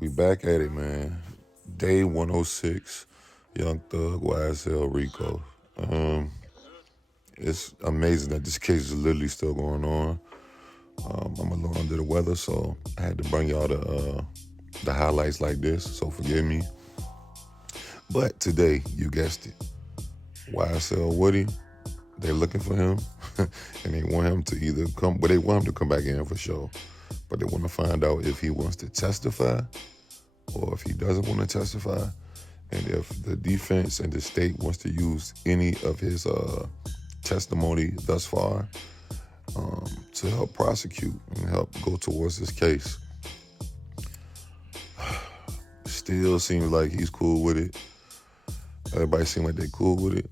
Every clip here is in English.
We back at it, man. Day 106, Young Thug, YSL Rico. It's amazing that this case is literally still going on. I'm a little under the weather, so I had to bring y'all the highlights like this, so forgive me. But today, you guessed it, YSL Woody, they're looking for him, and they want him to either come, but they want him to come back in for sure. But they want to find out if he wants to testify or if he doesn't want to testify, and if the defense and the state wants to use any of his testimony thus far to help prosecute and help go towards this case. Still seems like he's cool with it. Everybody seems like they're cool with it.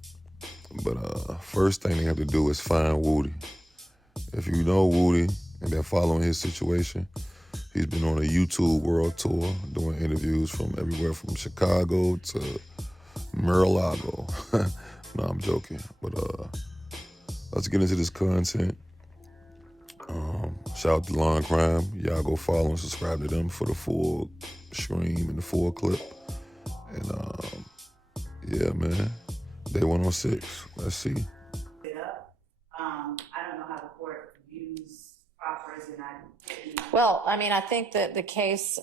But first thing they have to do is find Woody. If you know Woody and they're following his situation, he's been on a YouTube world tour doing interviews from everywhere from Chicago to Mar-a-Lago. No, I'm joking. But let's get into this content. Shout out to Law and Crime. Y'all go follow and subscribe to them for the full stream and the full clip. And yeah, man. Day 106. Let's see. I don't know how the court views proffers, and Well, I mean, I think that the case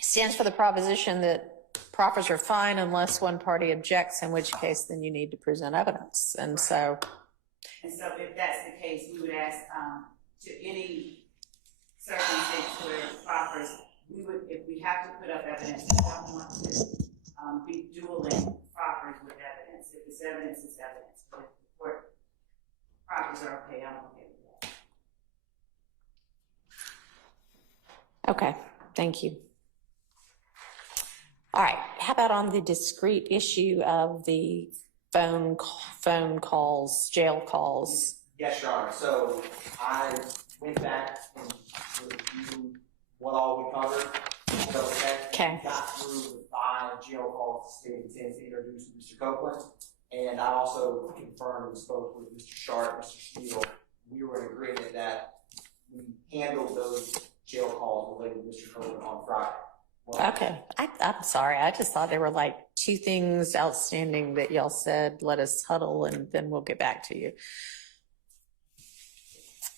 stands for the proposition that proffers are fine unless one party objects, in which case then you need to present evidence. And so if that's the case, we would ask to any circumstance where proffers, we would, if we have to put up evidence, we don't want to be dueling proffers with evidence. If it's evidence, it's evidence. But if the court proffers are okay, I'm okay with that. okay, thank you. All right, how about on the discrete issue of the phone calls, jail calls? Yes, Your Honor. So I went back and reviewed what all we covered. So that got through the 5 jail calls the state intends to introduce Mr. Copeland. And I also confirmed and spoke with Mr. Sharp, Mr. Steele. We were in agreement that we handled those jail calls related to Mr. Copeland on Friday. Okay, I'm sorry. I just thought there were like 2 things outstanding that y'all said, let us huddle and then we'll get back to you.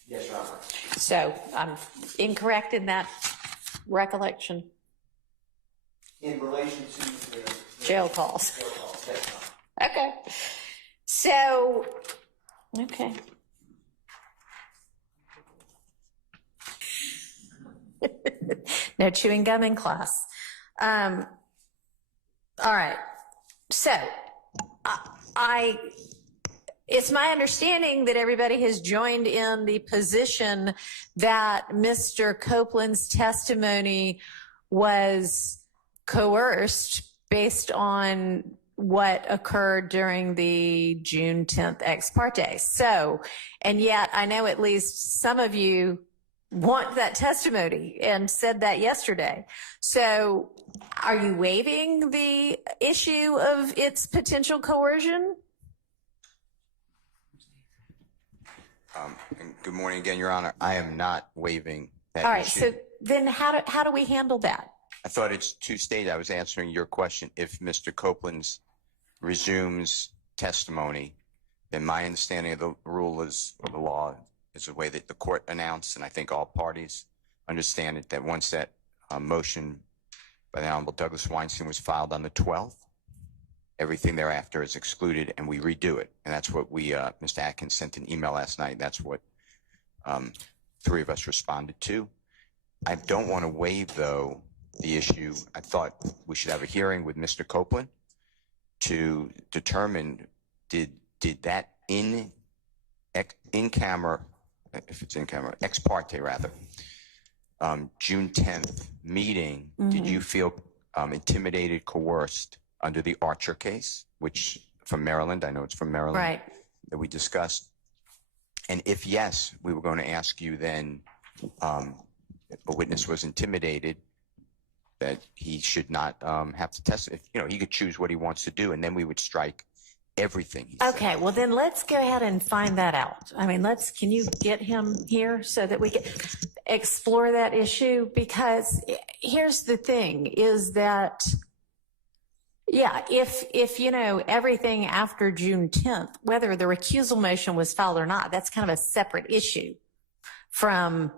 Yes, Your Honor. So I'm incorrect in that recollection? In relation to the jail calls. Jail calls, yes, Your Honor. Okay. So, okay. No chewing gum in class. All right. So, it's my understanding that everybody has joined in the position that Mr. Copeland's testimony was coerced based on what occurred during the June 10th ex parte. So, and yet I know at least some of you want that testimony and said that yesterday. So are you waiving the issue of its potential coercion? And good morning again, Your Honor. I am not waiving that All right, issue. so then how do we handle that? I thought it's 2 states. I was answering your question. If Mr. Copeland's resumes testimony, then my understanding of the rule is, or the law, is the way that the court announced, and I think all parties understand it, that once that motion by the Honorable Douglas Weinstein was filed on the 12th, everything thereafter is excluded, and we redo it. And that's what we, Mr. Atkins sent an email last night. That's what 3 of us responded to. I don't want to waive, though, the issue. I thought we should have a hearing with Mr. Copeland to determine did that in-camera, if it's in-camera, ex parte rather, June 10th meeting, did you feel intimidated, coerced under the Archer case, which from Maryland, I know it's from Maryland, Right. that we discussed? And if yes, we were going to ask you then, if a witness was intimidated, that he should not have to testify. You know, he could choose what he wants to do, and then we would strike everything he said. Okay, well then let's go ahead and find that out. I mean, can you get him here so that we can explore that issue? Because here's the thing is that, yeah, if you know, everything after June 10th, whether the recusal motion was filed or not, that's kind of a separate issue from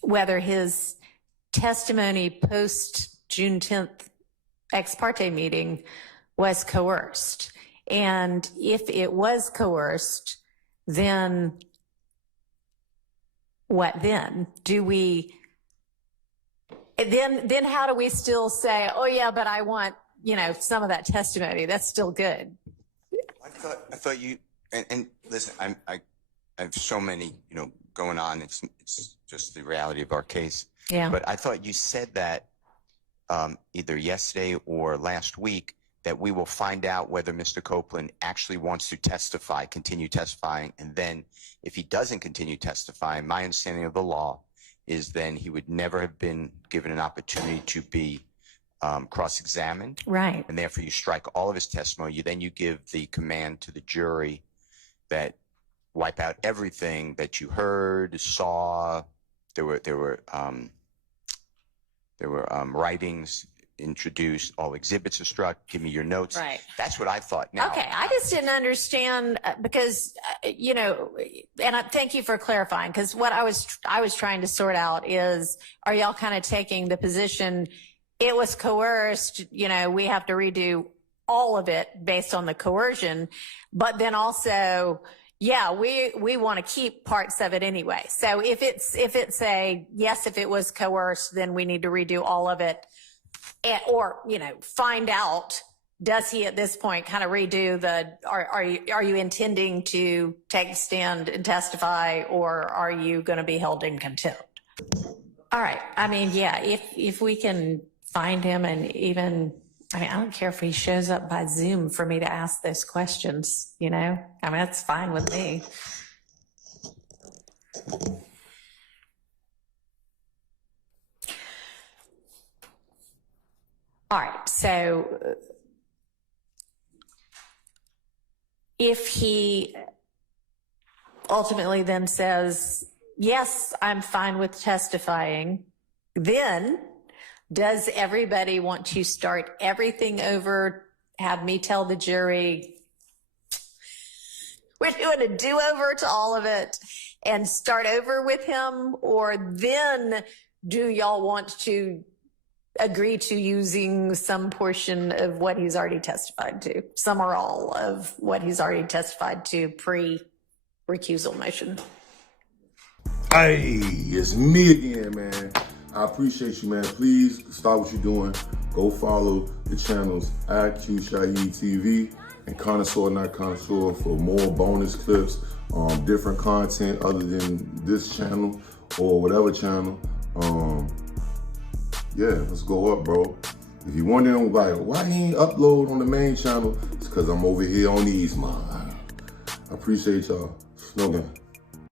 whether his testimony post June 10th ex parte meeting was coerced. And if it was coerced, then what then? Then how do we still say, oh yeah, but I want, you know, some of that testimony? That's still good. I thought you, and listen, I have so many, you know, going on. It's just the reality of our case. Yeah. But I thought you said that either yesterday or last week that we will find out whether Mr. Copeland actually wants to testify, continue testifying, and then if he doesn't continue testifying, my understanding of the law is then he would never have been given an opportunity to be cross-examined. Right. And therefore you strike all of his testimony. Then you give the command to the jury that wipe out everything that you heard, saw. There were writings introduced, all exhibits are struck, give me your notes. Right. That's what I thought. Now, okay, I just didn't understand because, you know, and thank you for clarifying, because what I was trying to sort out is, are y'all kind of taking the position it was coerced, you know, we have to redo all of it based on the coercion, but then also, yeah, we want to keep parts of it anyway. So if it's a yes, if it was coerced, then we need to redo all of it, or you know, find out, does he at this point kind of redo the? Are you intending to take a stand and testify, or are you going to be held in contempt? All right. I mean, yeah, if we can find him, and even. I mean, I don't care if he shows up by Zoom for me to ask those questions, you know? I mean, that's fine with me. All right, so if he ultimately then says, yes, I'm fine with testifying, then does everybody want to start everything over, have me tell the jury, we're doing a do-over to all of it, and start over with him? Or then do y'all want to agree to using some portion of what he's already testified to, some or all of what he's already testified to pre-recusal motion? Hey, it's me again, man. I appreciate you, man. Please stop what you're doing. Go follow the channels IQShaheed and Connoisseur Not Connoisseur for more bonus clips, different content other than this channel or whatever channel. Yeah, let's go up, bro. If you're wondering like why he ain't upload on the main channel, it's because I'm over here on these, man. I appreciate y'all. Snogan.